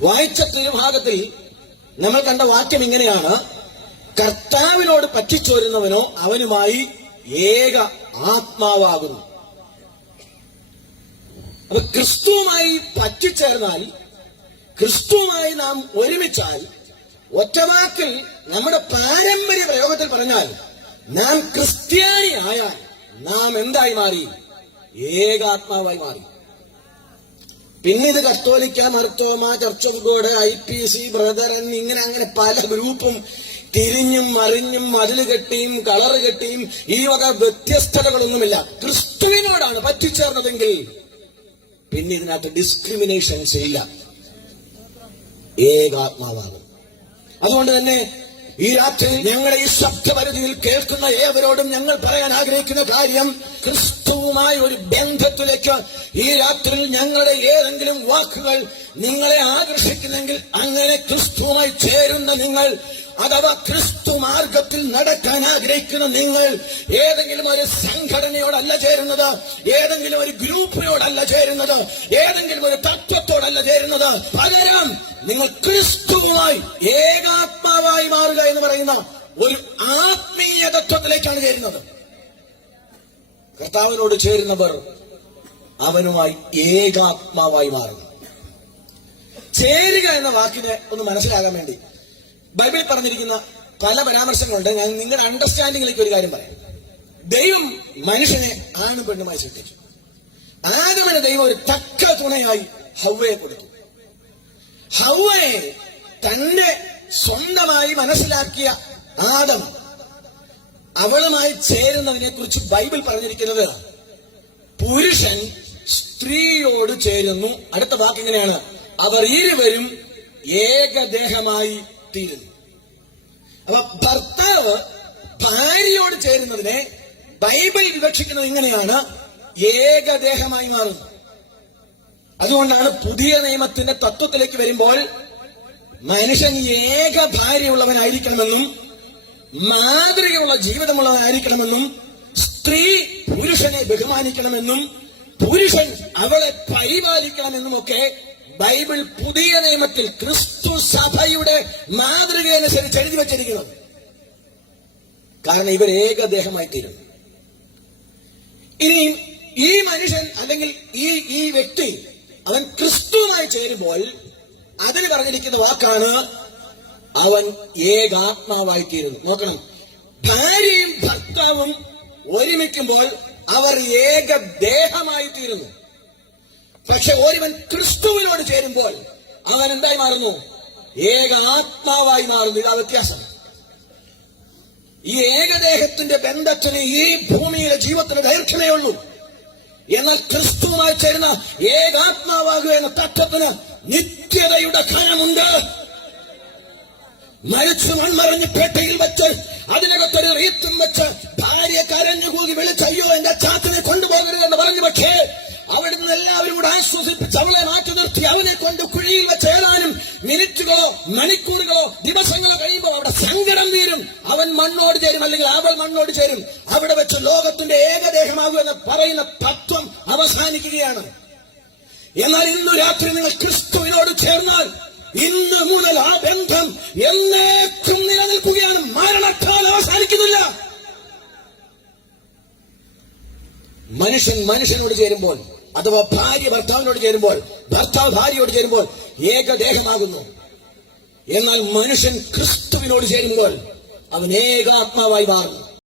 വായിച്ച തിരുഭാഗത്തിൽ നമ്മൾ കണ്ട വാക്യം ഇങ്ങനെയാണ്. കർത്താവിനോട് പറ്റിച്ചോരുന്നവനോ അവനുമായി ഏക ആത്മാവാകുന്നു. അപ്പൊ ക്രിസ്തുവുമായി പറ്റിച്ചേർന്നാൽ ക്രിസ്തുവുമായി നാം ഒരുമിച്ചാൽ ഒറ്റവാക്കിൽ നമ്മുടെ പാരമ്പര്യ പ്രയോഗത്തിൽ പറഞ്ഞാൽ നാം ക്രിസ്ത്യാനി ആയാൽ നാം എന്തായി മാറി? ഏകാത്മാവായി മാറി. പിന്നെ ഇത് കത്തോലിക്ക Marthoma church of God I P C brethren ഇങ്ങനെ അങ്ങനെ പല ഗ്രൂപ്പും തിരിഞ്ഞും മറിഞ്ഞും മതിൽ കെട്ടിയും കളറ് കെട്ടിയും ഈ വക വ്യത്യസ്തതകളൊന്നുമില്ല. ക്രിസ്തുവിനോടാണ് പറ്റിച്ചേർന്നതെങ്കിൽ പിന്നെ ഇതിനകത്ത് ഡിസ്ക്രിമിനേഷൻസ് ഇല്ല ഏകാത്മാവാകും. അതുകൊണ്ട് തന്നെ ഈ രാത്രി ഞങ്ങളെ ഈ ശബ്ദപരിധിയിൽ കേൾക്കുന്ന ഏവരോടും ഞങ്ങൾ പറയാൻ ആഗ്രഹിക്കുന്ന കാര്യം ക്രിസ്തുവുമായി ഒരു ബന്ധത്തിലേക്ക് ഈ രാത്രി ഞങ്ങളുടെ ഏതെങ്കിലും വാക്കുകൾ നിങ്ങളെ ആകർഷിക്കുന്നെങ്കിൽ അങ്ങനെ ക്രിസ്തുവുമായി ചേരുന്ന നിങ്ങൾ അഥവാ ക്രിസ്തു മാർഗത്തിൽ നടക്കാൻ ആഗ്രഹിക്കുന്ന നിങ്ങൾ ഏതെങ്കിലും ഒരു സംഘടനയോടല്ല ചേരുന്നത് ഏതെങ്കിലും ഒരു ഗ്രൂപ്പിനോടല്ല ചേരുന്നത് ഏതെങ്കിലും ഒരു തത്വത്തോടല്ല ചേരുന്നത്. പകരം നിങ്ങൾ ക്രിസ്തുവുമായി ഏകാത്മാവായി മാറുക എന്ന് പറയുന്ന ഒരു ആത്മീയ തത്വത്തിലേക്കാണ് ചേരുന്നത്. കർത്താവിനോട് ചേരുന്നവർ അവനുമായി ഏകാത്മാവായി മാറുന്നു. ചേരുക എന്ന വാക്കിനെ ഒന്ന് മനസ്സിലാകാൻ വേണ്ടി ബൈബിളിൽ പറഞ്ഞിരിക്കുന്ന പല പരാമർശങ്ങളുണ്ട്. ഞാൻ നിങ്ങളുടെ അണ്ടർസ്റ്റാൻഡിങ്ങിലേക്ക് ഒരു കാര്യം പറയാം. ദൈവം മനുഷ്യനെ ആണും പെണ്ണുമായി സൃഷ്ടിച്ചു. ആദമിന് ദൈവം ഒരു തക്ക തുണയായി ഹൗവയെ കൊടുത്തു. ഹൗവയെ തന്നെ സ്വന്തമായി മനസ്സിലാക്കിയ ആദം അവളുമായി ചേരുന്നതിനെ കുറിച്ച് ബൈബിൾ പറഞ്ഞിരിക്കുന്നത് പുരുഷൻ സ്ത്രീയോട് ചേരുന്നു. അടുത്ത വാക്ക് ഇങ്ങനെയാണ്. അവർ ഇരുവരും ഏകദേഹമായി തീരുന്നു. അപ്പൊ ഭർത്താവ് ഭാര്യയോട് ചേരുന്നതിനെ ബൈബിൾ വിവക്ഷിക്കുന്നത് ഇങ്ങനെയാണ്. ഏകദേഹമായി മാറുന്നു. അതുകൊണ്ടാണ് പുതിയ നിയമത്തിന്റെ തത്വത്തിലേക്ക് വരുമ്പോൾ മനുഷ്യൻ ഏക ഭാര്യയുള്ളവനായിരിക്കണമെന്നും മാതൃകയുള്ള ജീവിതമുള്ളവനായിരിക്കണമെന്നും സ്ത്രീ പുരുഷനെ ബഹുമാനിക്കണമെന്നും പുരുഷൻ അവളെ പരിപാലിക്കണമെന്നും ഒക്കെ ബൈബിൾ പുതിയ നിയമത്തിൽ ക്രിസ്തു സഭയുടെ മാതൃകയനുസരിച്ച് എഴുതി വച്ചിരിക്കുന്നത്. കാരണം ഇവർ ഏകദേഹമായി തീരും. ഇനി ഈ മനുഷ്യൻ അല്ലെങ്കിൽ ഈ ഈ വ്യക്തി അവൻ ക്രിസ്തുവുമായി ചേരുമ്പോൾ അതിന് പറഞ്ഞിരിക്കുന്ന വാക്കാണ് അവൻ ഏകാത്മാവായി തീരുന്നു നോക്കണം. ഭാര്യയും ഭർത്താവും ഒരുമിക്കുമ്പോൾ അവർ ഏക ദേഹമായി തീരുന്നു പക്ഷെ ഒരുവൻ ക്രിസ്തുവിനോട് ചേരുമ്പോൾ അവൻ എന്തായി മാറുന്നു? ഏക ആത്മാവായി മാറുന്നു. ഇതാ വ്യത്യാസം. ഈ ഏകദേഹത്തിന്റെ ബന്ധത്തിന് ഈ ഭൂമിയിലെ ജീവിതത്തിന് ദൈർഘ്യമേ ഉള്ളൂ. എന്നാൽ ക്രിസ്തുവുമായി ചേരുന്ന ഏകാത്മാവാകുക എന്ന തത്വത്തിന് നിത്യതയുടെ ഖനമുണ്ട്. മരിച്ചു മൺമറിഞ്ഞ് പേട്ടയിൽ വെച്ച് അതിനകത്തൊരു റീത്തും വെച്ച് ഭാര്യ കരഞ്ഞു കൂകി വിളിച്ച് അയ്യോ എന്റെ ചാത്തിനെ കൊണ്ടുപോകരുത് എന്ന് പറഞ്ഞു. പക്ഷേ അവിടുന്ന് എല്ലാവരും കൂടെ ആശ്വസിപ്പിച്ച് അവളെ മാറ്റി നിർത്തി. അവനെ കൊണ്ട് കുഴിയിൽ വെച്ച് ഏതാനും മിനിറ്റുകളോ മണിക്കൂറുകളോ ദിവസങ്ങളോ കഴിയുമ്പോൾ അവിടെ സങ്കടം വീരും. അവൻ മണ്ണോട് ചേരും അല്ലെങ്കിൽ അവൾ മണ്ണോട് ചേരും. അവിടെ വെച്ച് ലോകത്തിന്റെ ഏകദേഹമാകും എന്ന് പറയുന്ന തത്വം അവസാനിക്കുകയാണ്. എന്നാൽ ഇന്നു രാത്രി നിങ്ങൾ ഇന്ന് മുതൽ ആ ബന്ധം എന്നേക്കും നിലനിൽക്കുകയാണ്. മരണത്താൽ അവസാനിക്കുന്നില്ല. മനുഷ്യൻ മനുഷ്യനോട് ചേരുമ്പോൾ അഥവാ ഭാര്യ ഭർത്താവിനോട് ചേരുമ്പോൾ ഭർത്താവ് ഭാര്യയോട് ചേരുമ്പോൾ ഏകദേഹമാകുന്നു. എന്നാൽ മനുഷ്യൻ ക്രിസ്തുവിനോട് ചേരുമ്പോൾ അവൻ ഏകാത്മാവായി മാറുന്നു.